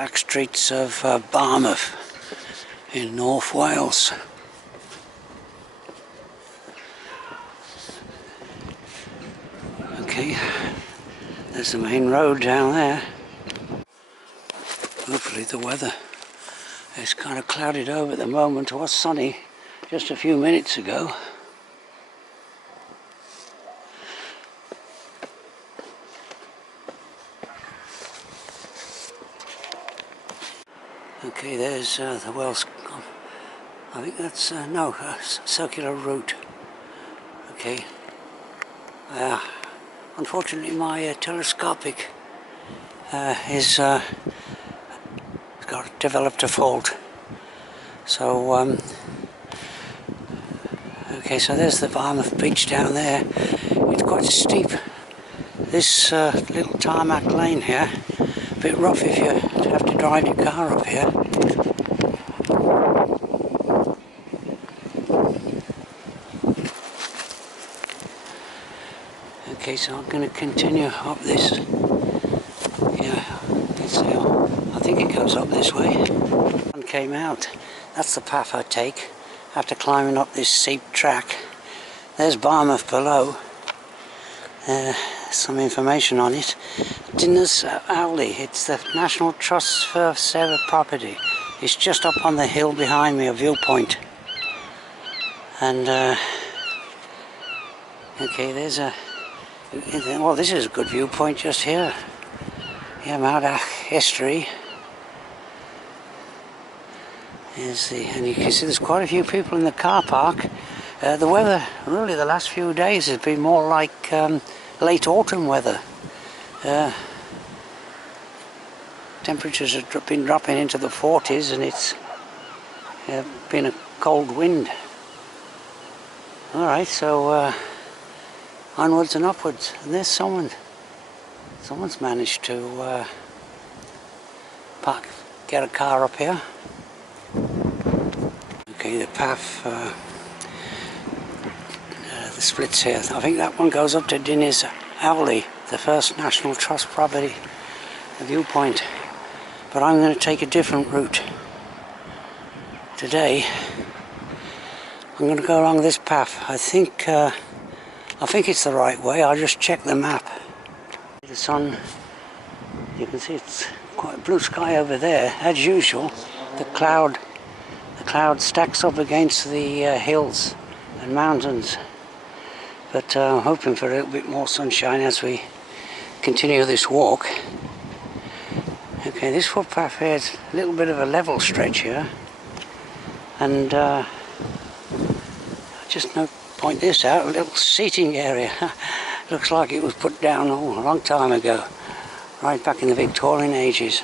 back streets of Barmouth in North Wales. Okay, there's the main road down there. Hopefully the weather is kind of clouded over at the moment. It was sunny just a few minutes ago. Okay, there's the Welsh, I think that's, no, a circular route. Okay. Unfortunately my telescopic is developed a fault. So, okay, so there's the Barmouth beach down there. It's quite steep. This little tarmac lane here, a bit rough if you have to drive your car up here. Okay, so I'm going to continue up this. Yeah, let's see. I think it goes up this way. One came out. That's the path I take after climbing up this steep track. There's Barmouth below. Some information on it. Dinas Owley. It's the National Trust for Save Property. It's just up on the hill behind me, a viewpoint. And okay, there's a. Well, this is a good viewpoint just here. Yeah, Mount History. And you can see there's quite a few people in the car park. The weather, really, the last few days has been more like late autumn weather. Temperatures have been dropping into the 40s, and it's been a cold wind. All right, so onwards and upwards. And there's someone's managed to get a car up here. Okay, the path, the splits here. I think that one goes up to Dinas Owley, the first National Trust property viewpoint. But I'm going to take a different route. Today, I'm going to go along this path. I think it's the right way. I'll just check the map. The sun, you can see it's quite blue sky over there. As usual, the cloud stacks up against the hills and mountains. But I'm hoping for a little bit more sunshine as we continue this walk. Okay, this footpath here is a little bit of a level stretch here. And just point this out, a little seating area. Looks like it was put down a long time ago, right back in the Victorian ages.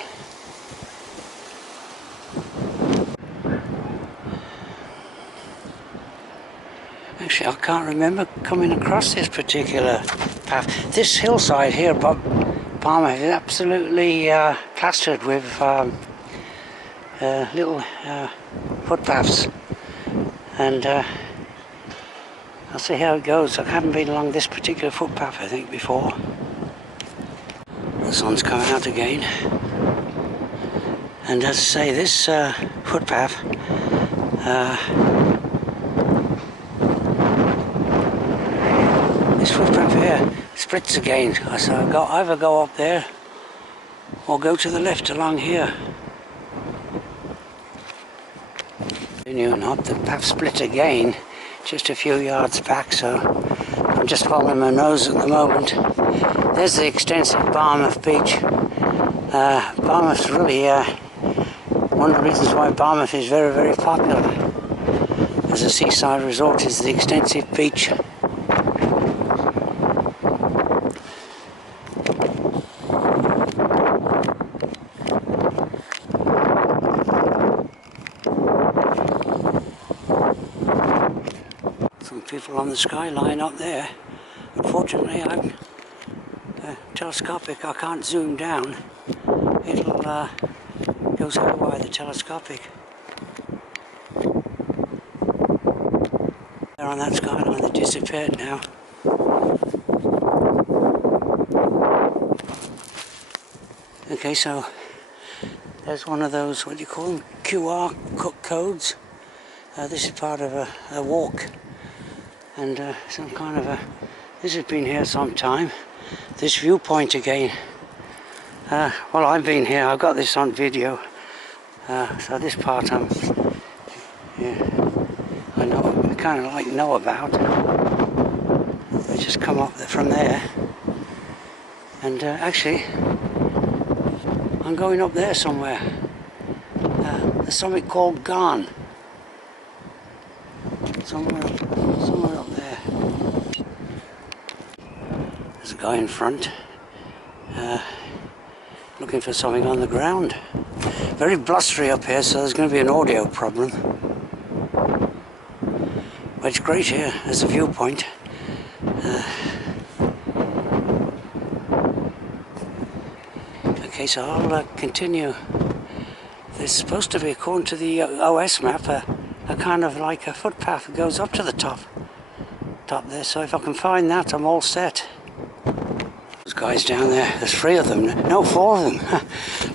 Actually, I can't remember coming across this particular path. This hillside here above Barmouth is absolutely plastered with little footpaths, and I'll see how it goes. I haven't been along this particular footpath, I think, before. The sun's coming out again, and as I say, this footpath here splits again, so I've got either go up there or go to the left along here. You not, the path split again just a few yards back, so I'm just following my nose at the moment. There's the extensive Barmouth beach. Barmouth's really one of the reasons why Barmouth is very, very popular as a seaside resort is the extensive beach. People on the skyline up there. Unfortunately, I'm telescopic. I can't zoom down. It'll goes out by the telescopic. They're on that skyline. They disappeared now. Okay, so There's one of those, what do you call them, QR codes. This is part of a walk, and some kind of a, this has been here some time. This viewpoint again. Well, I've been here, I've got this on video. So this part I kind of like know about. I just come up from there, and actually I'm going up there somewhere. There's something called Garn. Somewhere up there. There's a guy in front, looking for something on the ground. Very blustery up here, so there's going to be an audio problem. But it's great here as a viewpoint. Okay, so I'll continue. There's supposed to be, according to the OS map, a kind of like a footpath that goes up to the top there. So if I can find that, I'm all set. Those guys down there, there's 3 of them, no 4 of them,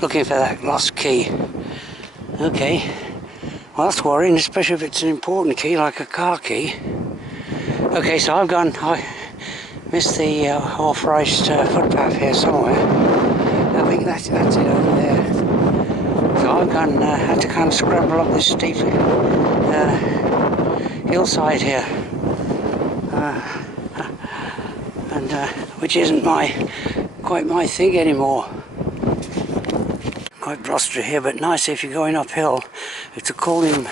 looking for that lost key. Okay, well that's worrying, especially if it's an important key like a car key. Okay, so I missed the authorised footpath here somewhere. I think that's it over there. So I've had to kind of scramble up this steep hillside here. Which isn't quite my thing anymore. Quite blustery here, but nice if you're going uphill. It's a cooling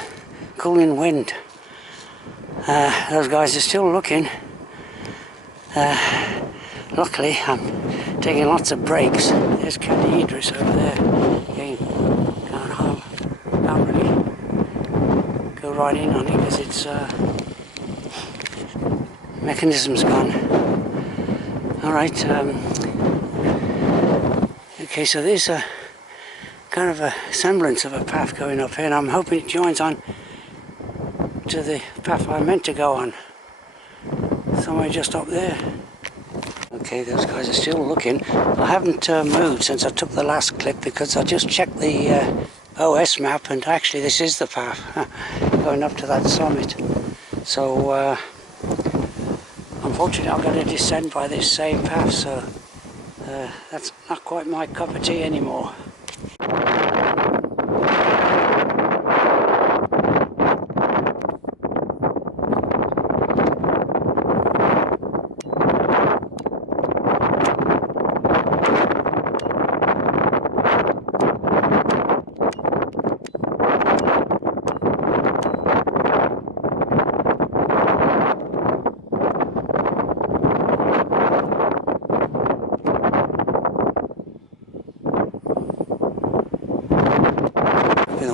wind. Those guys are still looking. Luckily, I'm taking lots of breaks. There's Caddy Idris over there. Again, can't really go right in on it because its mechanism's gone. Alright, okay, so there's a kind of a semblance of a path going up here, and I'm hoping it joins on to the path I meant to go on, somewhere just up there. Okay, those guys are still looking. I haven't moved since I took the last clip because I just checked the OS map, and actually this is the path going up to that summit. So unfortunately I've got to descend by this same path, so that's not quite my cup of tea anymore.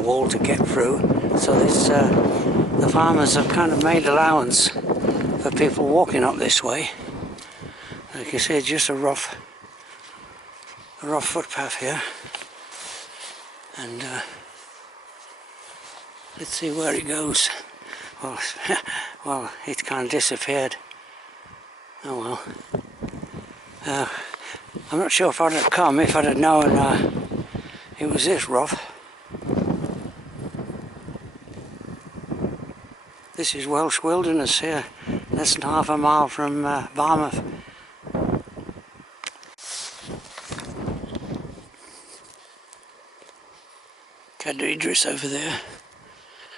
Wall to get through, so this the farmers have kind of made allowance for people walking up this way. Like you say, it's just a rough footpath here, and let's see where it goes. Well, well, it's kind of disappeared. Oh well. I'm not sure if I'd have come if I'd have known it was this rough. This is Welsh wilderness here, less than half a mile from Barmouth. Caddy Idris over there.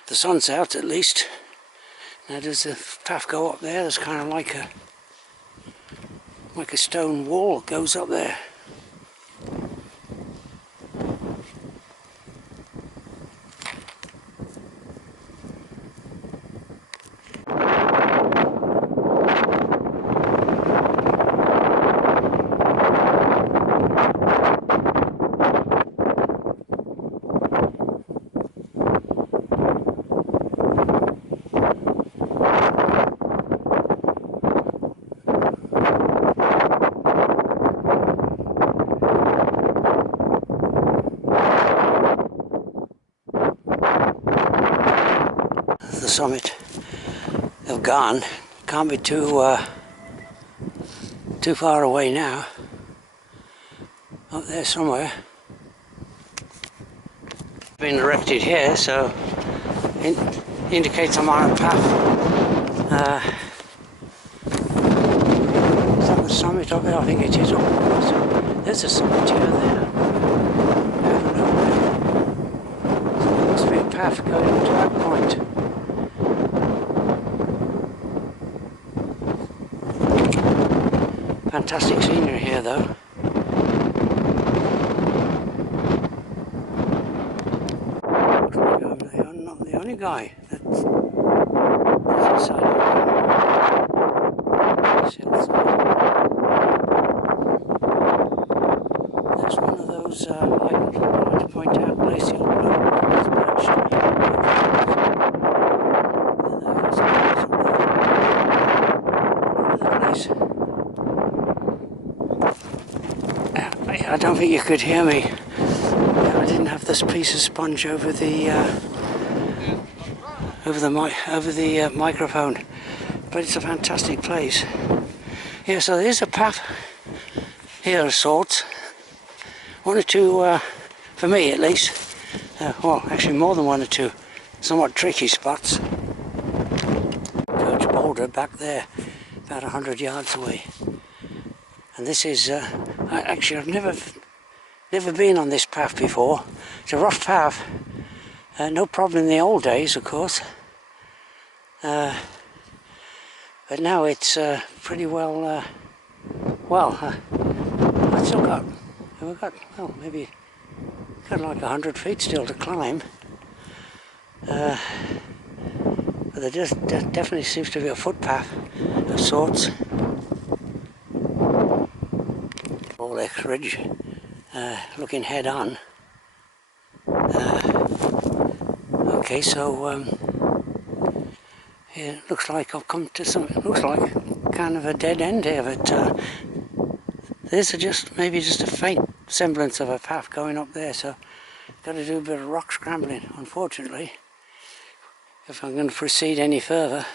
The sun's out at least. Now does the path go up there? There's kind of like a stone wall that goes up there. The summit of Garn can't be too far away now. Up there somewhere. Been erected here, so it indicates I'm on a path. Is that the summit of it? I think it is. Oh, there's a summit here there. So there must be a path going to that point. Fantastic scenery here though. I'm not the only guy that's inside this hillside. There's one of those, I like to point out, glacial blocks perched. I don't think you could hear me. I didn't have this piece of sponge over the microphone, but it's a fantastic place. Yeah, so there's a path here of sorts. One or two, for me at least. Well, actually more than one or two, somewhat tricky spots. Perch boulder back there, about 100 yards away. And this is, actually I've never been on this path before. It's a rough path, no problem in the old days of course. But now it's pretty well, I've still got, well, maybe got like 100 feet still to climb. But there definitely seems to be a footpath of sorts. X Ridge, looking head on. Okay, so yeah, it looks like I've come to some. It looks like kind of a dead end here, but there's maybe just a faint semblance of a path going up there. So got to do a bit of rock scrambling, unfortunately, if I'm going to proceed any further.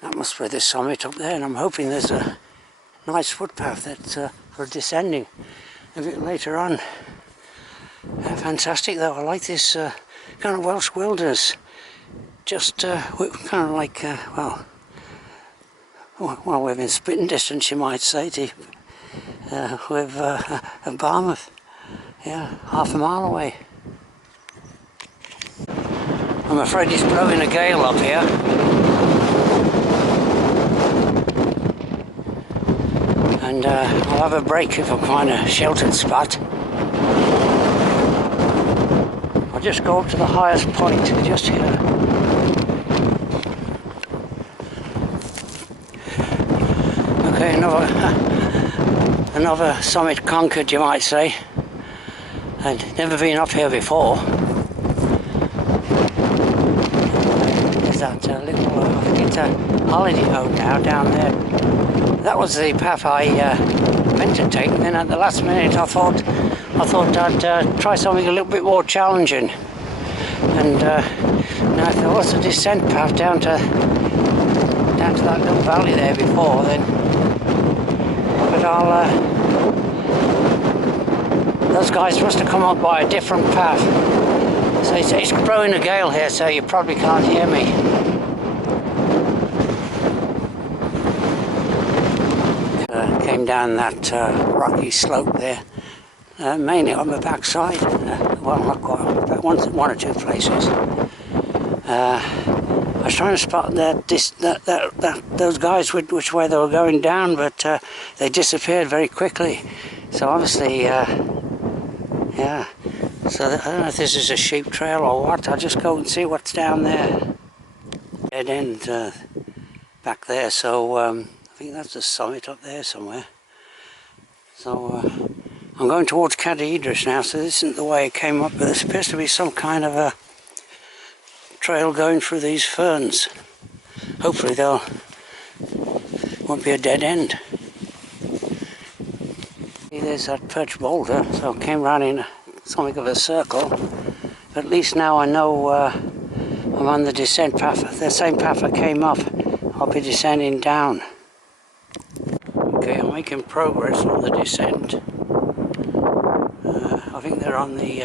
That must be the summit up there, and I'm hoping there's a nice footpath that's for descending a bit later on. Fantastic though, I like this kind of Welsh wilderness. Just kind of like, well, within spitting distance you might say, to with Barmouth. Yeah, half a mile away. I'm afraid it's blowing a gale up here. And I'll have a break if I find a sheltered spot. I'll just go up to the highest point, just here. Okay, another summit conquered, you might say. I'd never been up here before. There's that little, I think it's a holiday home now down there. That was the path I meant to take, and then at the last minute I thought I'd try something a little bit more challenging. And now if there was a descent path down to that little valley there before, then but those guys must have come up by a different path. So it's blowing a gale here, so you probably can't hear me. Came down that rocky slope there, mainly on the backside. Well, not quite, but one or two places. I was trying to spot those guys which way they were going down, but they disappeared very quickly. So obviously, yeah. So I don't know if this is a sheep trail or what. I'll just go and see what's down there. Dead end back there. So I think that's the summit up there somewhere. So I'm going towards Cadaedrus now, so this isn't the way it came up, but there appears to be some kind of a trail going through these ferns. Hopefully won't be a dead end. There's that perch boulder, so I came round in something of a circle, but at least now I know I'm on the descent path, the same path I came up. I'll be descending down. Okay, I'm making progress on the descent. I think they're on the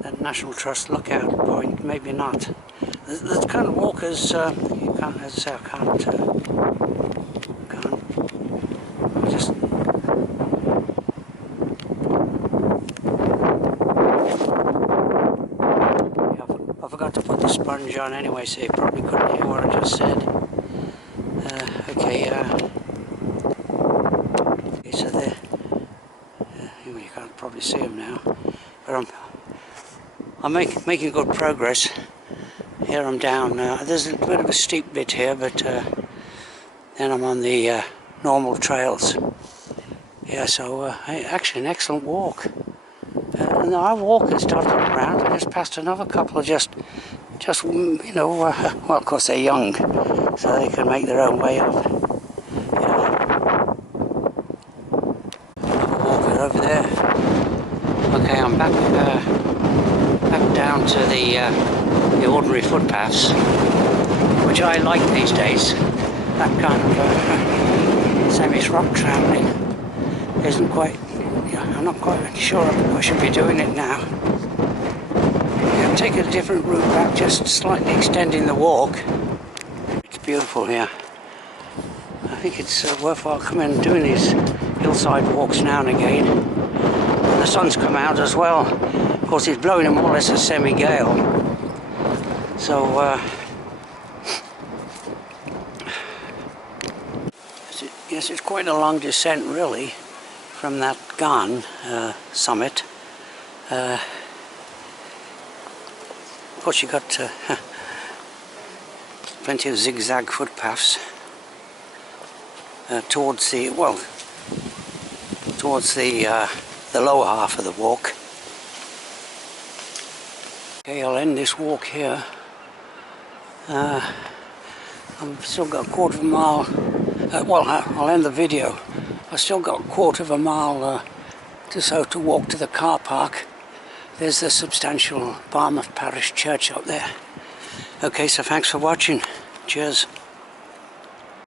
that National Trust lookout point, maybe not. There's kind of walkers, you can't, as I say, I can't just... I forgot to put the sponge on anyway, so you probably couldn't hear what I just said. Okay, so there, you can't probably see them now, but I'm making good progress. Here I'm down. There's a bit of a steep bit here, but then I'm on the normal trails. Yeah, so actually an excellent walk. And our walkers dotted around. I just passed another couple of just you know, well, of course they're young, so they can make their own way up. Yeah. Another walker over there. Okay, I'm back down to the ordinary footpaths, which I like these days. That kind of semi-rock travelling isn't quite, I'm not quite sure I should be doing it now. Yeah, take a different route back, just slightly extending the walk. It's beautiful here. I think it's worthwhile coming and doing these hillside walks now and again. And the sun's come out as well. Of course it's blowing more or less a semi-gale. So yes, it's quite a long descent really from that Garn summit. Of course you've got plenty of zigzag footpaths towards the lower half of the walk. Okay, I'll end this walk here. I've still got a quarter of a mile, well, I'll end the video. I've still got a quarter of a mile to walk to the car park. There's the substantial Barmouth Parish Church up there. Okay, so thanks for watching. Cheers.